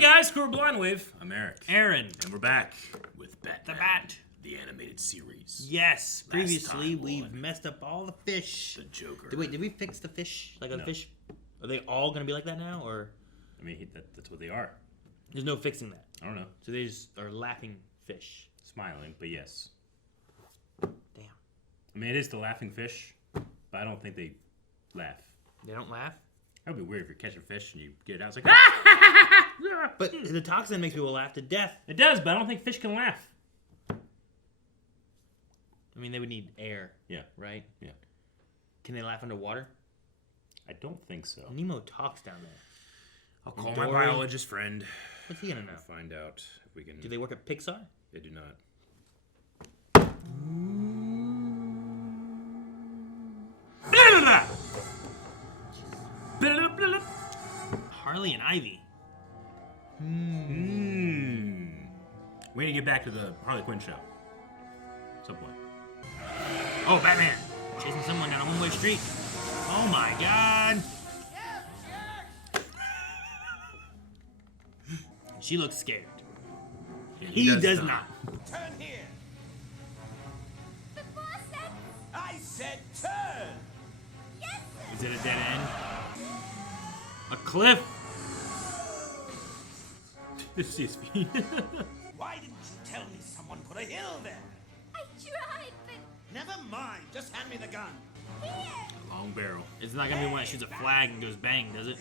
guys, Crew Blindwave. I'm Eric. Aaron. And we're back with Batman. The Bat. The animated series. Yes. Previously, time we've on messed up all the fish. The Joker. Wait, did we fix the fish? Like, No. the fish? Are they all going to be like that now, or? I mean, that's what they are. There's no fixing that. I don't know. So they just are laughing fish. Smiling, but yes. Damn. I mean, it is the laughing fish, but I don't think they laugh. They don't laugh? That would be weird if you're catching fish and you get it out. It's like, But the toxin makes people laugh to death. It does, but I don't think fish can laugh. I mean, they would need air. Yeah. Right? Yeah. Can they laugh underwater? I don't think so. Nemo talks down there. I'll call Dory? my biologist friend. What's he gonna know? We'll find out if we can. Do they work at Pixar? They do not. Harley and Ivy. We need to get back to the Harley Quinn show. At some point. Oh, Batman! Chasing someone down a one-way street. Oh my god! She looks scared. Yeah, He does not. Turn here. The boss said I said turn. yes, sir. Is it a dead end? A cliff! Just see his feet. Why didn't you tell me someone put a hill there? I tried, but Never mind. Just hand me the gun. here. Long barrel. It's not gonna be one that shoots a flag and goes bang, does it?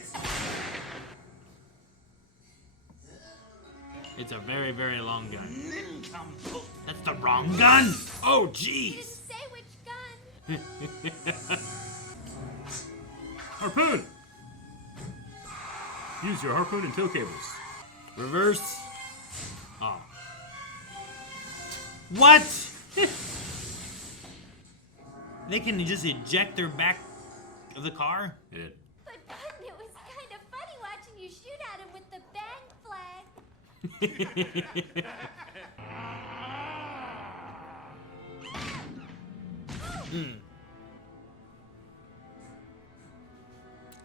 It's a very, very long gun. Nincompoop. That's the wrong gun! Oh, You jeez! didn't say which gun. Harpoon! Use your harpoon and tow cables. Reverse. Oh. What? They can just eject their back of the car? It. But Button, it was kind of funny watching you shoot at him with the bang flag.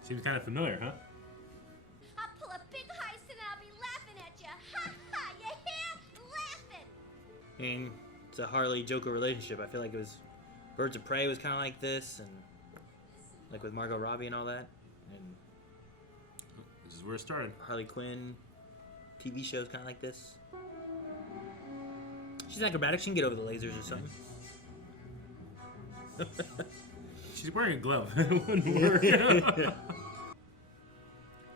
Seems kind of familiar, huh? I'll pull a big heist and I'll be laughing at you. Ha ha! You hear? Laughing. And it's a Harley Joker relationship. I feel like it was Birds of Prey was kind of like this, and like with Margot Robbie and all that, and This is where it started. Harley Quinn TV shows kind of like this. She's acrobatic. She can get over the lasers or something. She's wearing a glove. It wouldn't work.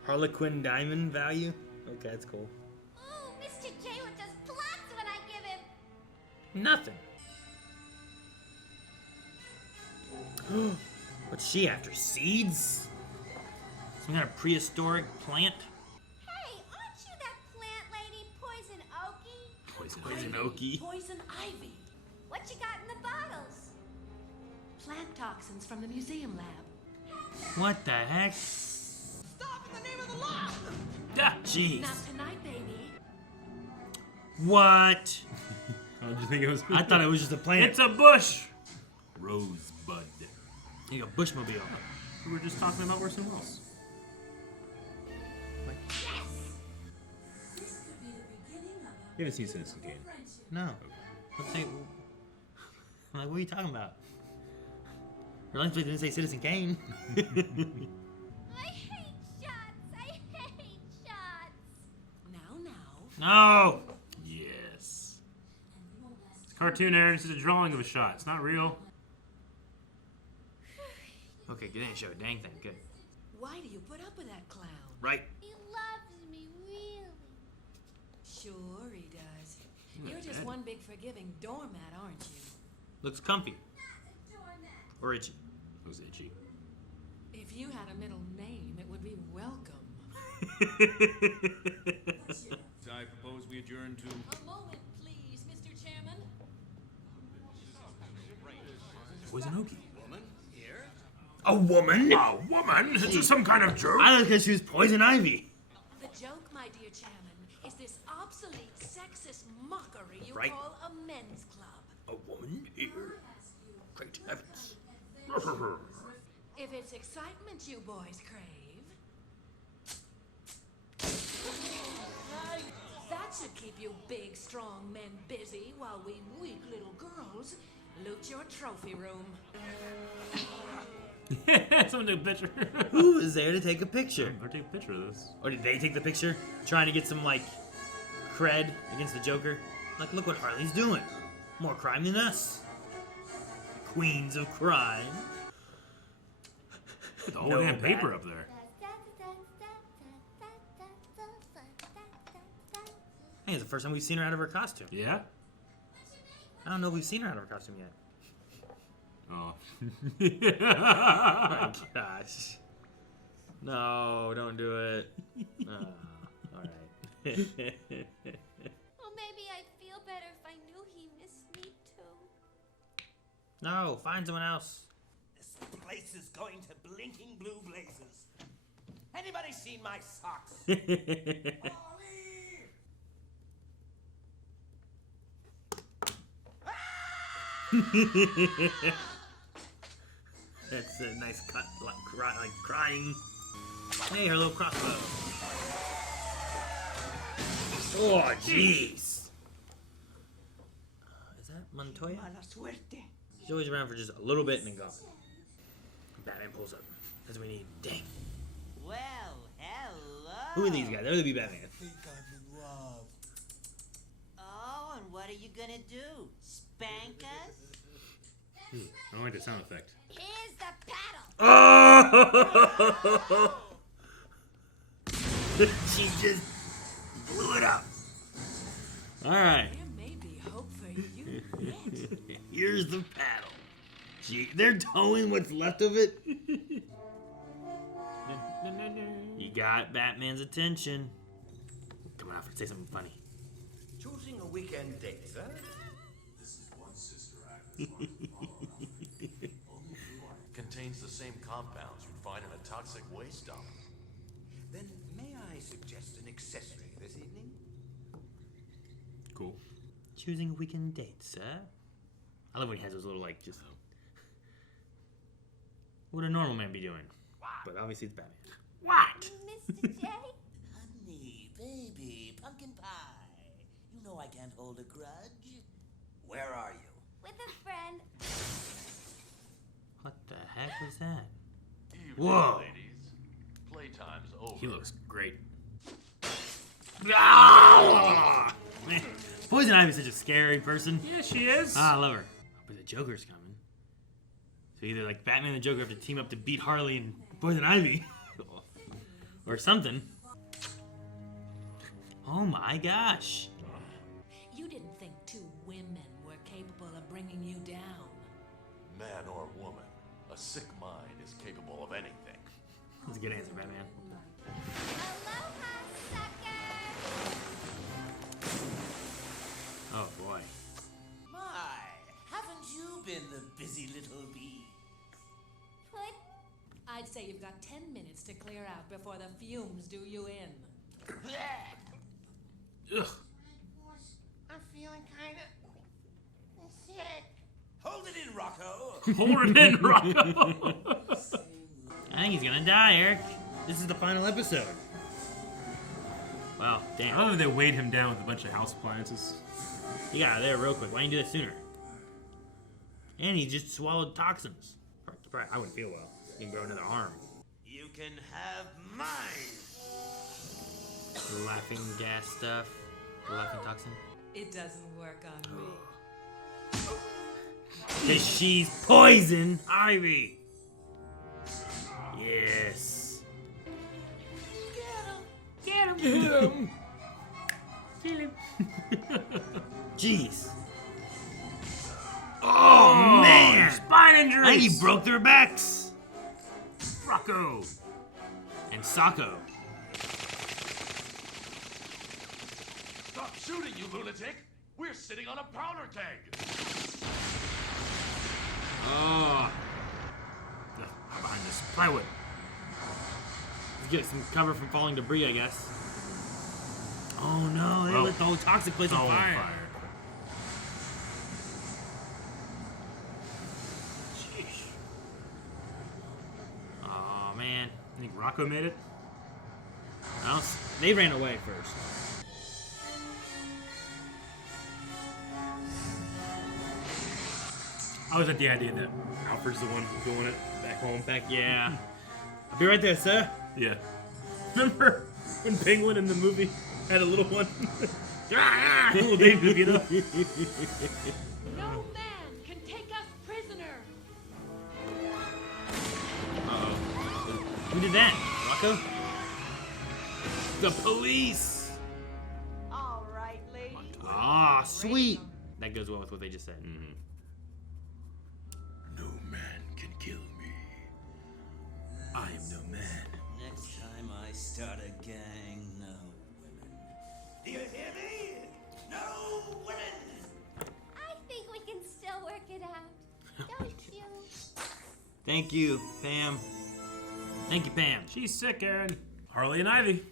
Harley Quinn diamond value. Okay, that's cool. Ooh, Mr. J does plots when I give him. Nothing. What's she after? Seeds? Some kind of prehistoric plant? Hey, aren't you that plant lady, Poison Oakie? Poison oaky. Poison ivy. What you got in the bottles? Plant toxins from the museum lab. What the heck? Stop in the name of the law. Ah, jeez. Not tonight, baby. What? Oh, did you think it was? I thought it was just a plant. It's a bush. Rosebud. Like a bushmobile. We were just talking about Orson Welles. You haven't seen Citizen Kane. No. Let's say. I'm like, what are you talking about? Relentless didn't say Citizen Kane. I hate shots. I hate shots. Now. No! Yes. It's a cartoon, Aaron. This is a drawing of a shot. It's not real. Okay, good. Didn't show a dang thing. Good. Why do you put up with that clown? Right. He loves me, really. Sure he does. You're just one big forgiving doormat, aren't you? Looks comfy. Or itchy. It was itchy. If you had a middle name, it would be welcome. I propose we adjourn to... A moment, please, Mr. Chairman. Poison Oakie. A woman? A woman? Is this some kind of joke? I thought because she was Poison Ivy. The joke, my dear chairman, is this obsolete sexist mockery you Right. call a men's club. A woman here? Great heavens. If it's excitement you boys crave. you big, strong men busy while we weak little girls loot your trophy room. Someone took a picture. Who is there to take a picture? Or take a picture of this. Or did they take the picture? Trying to get some, like, cred against the Joker? Like, look what Harley's doing. More crime than us. Queens of crime. Put the whole No, damn Bat. paper up there. Hey, it's the first time we've seen her out of her costume. Yeah? I don't know if we've seen her out of her costume yet. Oh. Oh my gosh. No, don't do it. Oh, alright. Well, maybe I'd feel better if I knew he missed me too. No, find someone else. This place is going to blinking blue blazes. Anybody seen my socks? That's a nice cut, like crying. Hey, her little crossbow. Oh, jeez. Is that Montoya? Mala suerte. She's always around for just a little bit and then gone. Batman pulls up. That's what we need. Dang. Well, hello. Who are these guys? They're the Batman. think I'm in love. Oh, and what are you gonna do? Spank us? I don't like the sound effect. Here's the paddle. Oh! She just blew it up. All right. There may be hope for you yet. Here's the paddle. Gee, they're towing what's left of it. You got Batman's attention. Come on, Alfred, say something funny. Choosing a weekend date, sir? Contains the same compounds you'd find in a toxic waste dump. Then may I suggest an accessory this evening? Cool. Choosing a weekend date, sir? I love when he has those little, like, just... What would a normal man be doing? But obviously it's Batman. What? Mr. J? Honey, baby, pumpkin pie. You know I can't hold a grudge. Where are you? With a friend. What the heck was that? Evening, Whoa. ladies. Playtime's over. He looks great. Ah! Man, Poison Ivy's such a scary person. Yeah, she is. Ah, I love her. But the Joker's coming. So either like Batman and the Joker have to team up to beat Harley and Poison Ivy. Or something. Oh my gosh. You didn't think two women were capable of bringing you down. Man or woman, a sick mind is capable of anything. That's a good answer, Batman. Aloha, sucker. Oh boy. My, haven't you been the busy little bee? Put I'd say you've got 10 minutes to clear out before the fumes do you in. Ugh. I'm feeling kinda sick. Hold it in, Rocco. Hold it in, Rocco. I think he's gonna die, Eric. This is the final episode. Wow, I damn. love that they weighed him down with a bunch of house appliances. He got out of there real quick. Why didn't you do that sooner? And he just swallowed toxins. I wouldn't feel well. He can grow another arm. You can have mine. The laughing gas stuff. The laughing toxin. It doesn't work on me. Cause she's Poison Ivy. Yes. Get him. Get him. Kill him. Jeez. Oh, man. Spine I injuries. think he broke their backs. Rocco. And Sacco. Stop shooting, you lunatic! We're sitting on a powder keg! Oh. Behind this plywood. Let's get some cover from falling debris, I guess. Oh no, they Oh. lit the whole toxic place on Oh, fire. Sheesh. Oh man. I think Rocco made it. They ran away first. I was at the idea that Alfred's the one doing it back home. Yeah. I'll be right there, sir. Yeah. Remember when Penguin in the movie had a little one? Little Dave DeVito. No man can take us prisoner. Uh-oh. Who did that? Rocco? The police! All right, ladies. Ah, sweet. That goes well with what they just said. Mm-hmm. No man can kill me. I am no man. Next time I start a gang, no women. Do you hear me? No women! I think we can still work it out. Don't you? Thank you, Pam. Thank you, Pam. She's sick, Aaron. Harley and Ivy.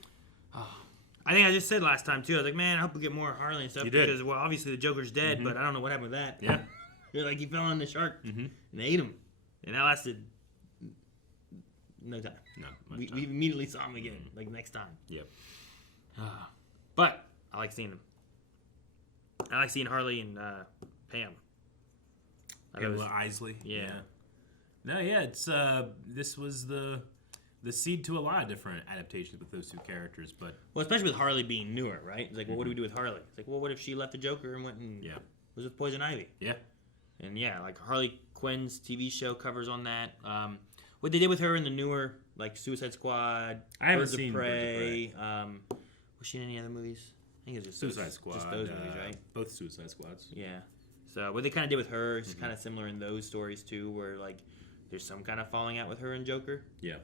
I think I just said last time, too. I was like, man, I hope we get more Harley and stuff. You did. Because, well, obviously the Joker's dead, but I don't know what happened with that. Yeah. Like, he fell on the shark, and they ate him. And that lasted no time. No. We immediately saw him again, like, next time. Yep. But I like seeing them. I like seeing Harley and Pam. I thought it was- Isley. Yeah. No, yeah, it's this was the seed to a lot of different adaptations with those two characters, but Well, especially with Harley being newer, right? It's like, well, what do we do with Harley? It's like, well, what if she left the Joker and went and was with Poison Ivy? yeah. And yeah, like Harley Quinn's TV show covers on that. What they did with her in the newer, like Suicide Squad, I haven't Birds seen of Birds of Prey. Was she in any other movies? I think it was just Suicide those, Squad. Just those movies, right? Both Suicide Squads. Yeah. So what they kind of did with her is kind of similar in those stories too, where like there's some kind of falling out with her and Joker. Yeah.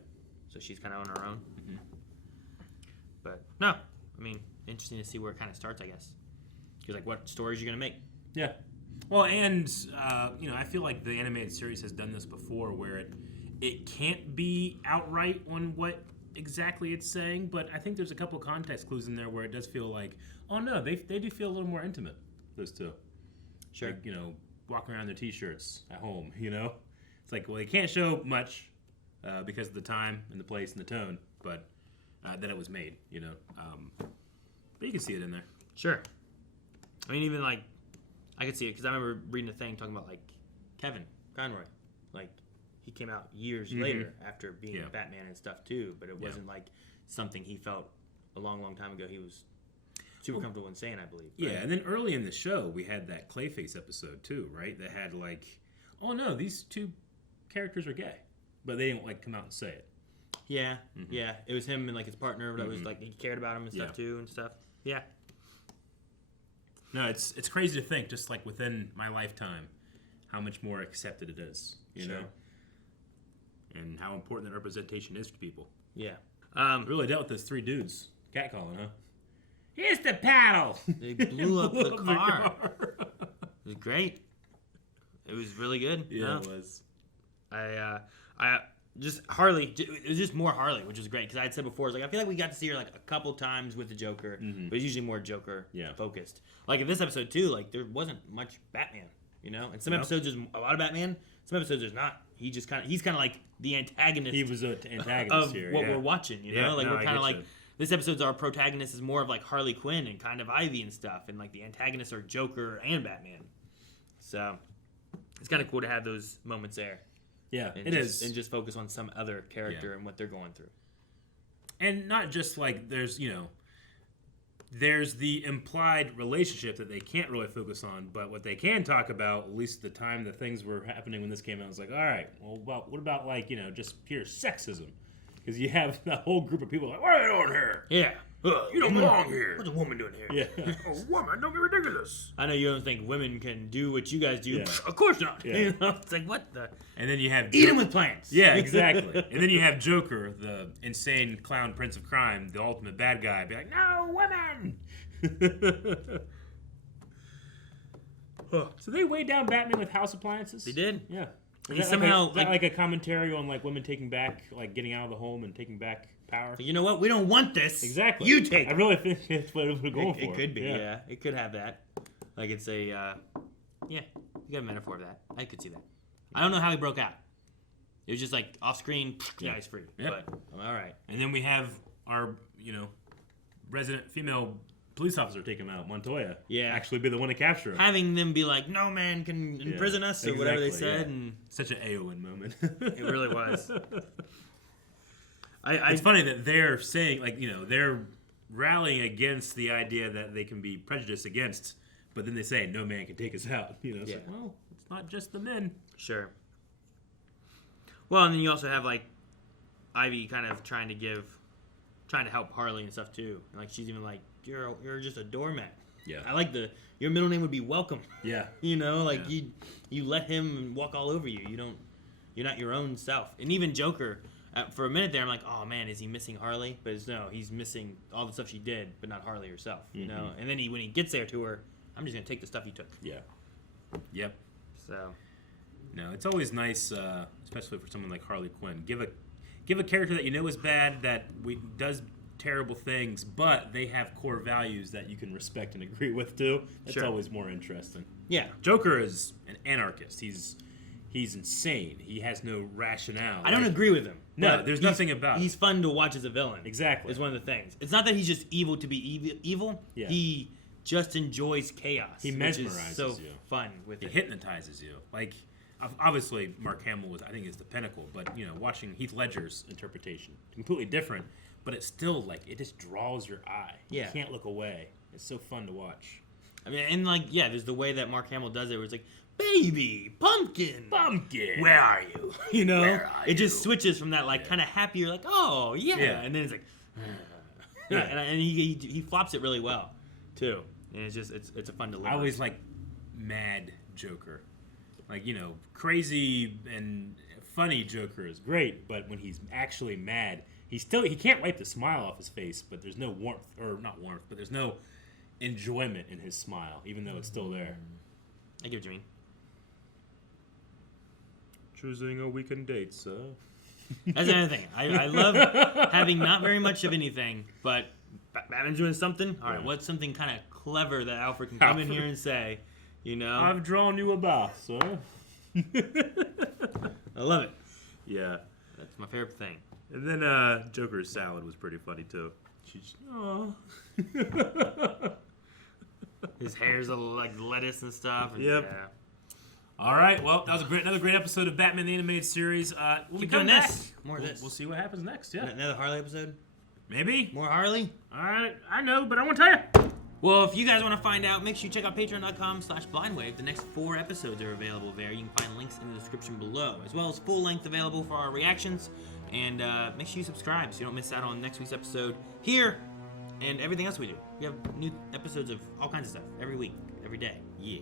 So she's kind of on her own. But no, I mean, interesting to see where it kind of starts, I guess. Because like, what stories are you gonna make? Yeah. Well, and I feel like the animated series has done this before, where it can't be outright on what exactly it's saying, but I think there's a couple context clues in there where it does feel like, oh no, they do feel a little more intimate. Those two. Sure. Like, walking around in their t-shirts at home. It's like, well, they can't show much because of the time and the place and the tone, but that it was made. But you can see it in there. Sure. I mean, even like, I could see it because I remember reading a thing talking about like Kevin Conroy. Like, he came out years later after being Batman and stuff too, but it wasn't like something he felt a long, long time ago. He was super comfortable in saying, I believe. Yeah, and then early in the show, we had that Clayface episode too, right? That had like, oh no, these two characters are gay, but they didn't like come out and say it. Yeah, yeah. It was him and like his partner that was like, he cared about him and stuff too and stuff. Yeah. No, it's crazy to think, just like within my lifetime, how much more accepted it is, you know, and how important that representation is to people. Yeah. Really dealt with those three dudes catcalling, huh? Here's the paddle. They blew up the car. It was great. It was really good. Yeah, it was. I just Harley. It was just more Harley, which was great because I had said before, I feel like we got to see her like a couple times with the Joker, but it's usually more Joker focused. Like in this episode too, like there wasn't much Batman, and some episodes there's a lot of Batman. Some episodes there's not. He's kind of like the antagonist. He was an antagonist of here. what we're watching. Like we're kind of like. This episode's our protagonist is more of like Harley Quinn and kind of Ivy and stuff, and like the antagonists are Joker and Batman. So it's kind of cool to have those moments there. Yeah, and it is. And just focus on some other character and what they're going through. And not just like there's the implied relationship that they can't really focus on, but what they can talk about, at least at the time that things were happening when this came out, was like, all right, well, what about like, just pure sexism? Because you have that whole group of people like, what are they doing here? Yeah. You don't belong here. What's a woman doing here? Yeah. A woman, don't be ridiculous. I know you don't think women can do what you guys do. Yeah. Of course not. Yeah. It's like, what the? And then you have... Eat them with plants. Yeah, exactly. And then you have Joker, the insane clown prince of crime, the ultimate bad guy, be like, no, women! So they weighed down Batman with house appliances? They did. Yeah. He Is that somehow like a commentary on like women taking back, like getting out of the home and taking back power? You know what? We don't want this. Exactly. You take. I really think that's what we're going for. It could be. Yeah. It could have that. Like it's a. You got a metaphor of that. I could see that. I don't know how he broke out. It was just like off screen. Yeah, he's free. Yep. But all right. And then we have our resident female police officer take him out, Montoya, Yeah. actually be the one to capture him. Having them be like, no man can imprison us, or whatever they Exactly, said. yeah. And Such an Eowyn moment. it really was. It's funny that they're saying, like, you know, they're rallying against the idea that they can be prejudiced against, but then they say, no man can take us out. You know, it's like, well, it's not just the men. Sure. Well, and then you also have, like, Ivy kind of trying to help Harley and stuff, too. And, like, she's even like, you're just a doormat. Yeah. I like your middle name would be Welcome. Yeah. You know, like, you let him walk all over you. You're not your own self. And even Joker, for a minute there, I'm like, oh, man, is he missing Harley? But no, he's missing all the stuff she did, but not Harley herself, you know? And then when he gets there to her, I'm just going to take the stuff you took. Yeah. Yep. So. No, it's always nice, especially for someone like Harley Quinn. Give a character that you know is bad, that does terrible things, but they have core values that you can respect and agree with too. It's always more interesting. Yeah. Joker is an anarchist. He's insane. He has no rationale. I don't agree with him. No, there's nothing about He's fun to watch as a villain. Exactly. Is one of the things. It's not that he's just evil to be evil. Yeah. He just enjoys chaos. He mesmerizes which is so you. fun with He it. hypnotizes you. Like, obviously, Mark Hamill I think, is the pinnacle. But you know, watching Heath Ledger's interpretation, completely different. But it's still like it just draws your eye. Yeah. You can't look away. It's so fun to watch. I mean, and like, yeah, there's the way that Mark Hamill does it, where it's like, baby, pumpkin, where are you? You know, it just switches from that like kind of happy, you're like, oh yeah, and then it's like, and he flops it really well, too. And it's just it's a fun delivery. I always like mad Joker, like, you know, crazy and funny Joker is great, but when he's actually mad, he can't wipe the smile off his face, but there's no warmth, or not warmth, but there's no enjoyment in his smile, even though it's still there. I get what you mean. Choosing a weekend date, sir. That's another thing. I love having not very much of anything, but Batman's doing something. All right, what's something kind of clever that Alfred can come in here and say? You know, I've drawn you a bath, sir. I love it. Yeah, that's my favorite thing. And then Joker's salad was pretty funny too. She's His hair's like lettuce and stuff. And Yep. Yeah. All right, well, that was another great episode of Batman the Animated Series. We'll Keep be coming doing back. this. More of this. We'll see what happens next. Yeah, Another Harley episode. maybe. More Harley. I know, but I won't tell you. Well, if you guys want to find out, make sure you check out patreon.com/blindwave. The next 4 episodes are available there. You can find links in the description below, as well as full length available for our reactions. And make sure you subscribe so you don't miss out on next week's episode here and everything else we do. We have new episodes of all kinds of stuff every week, every day. Yeah.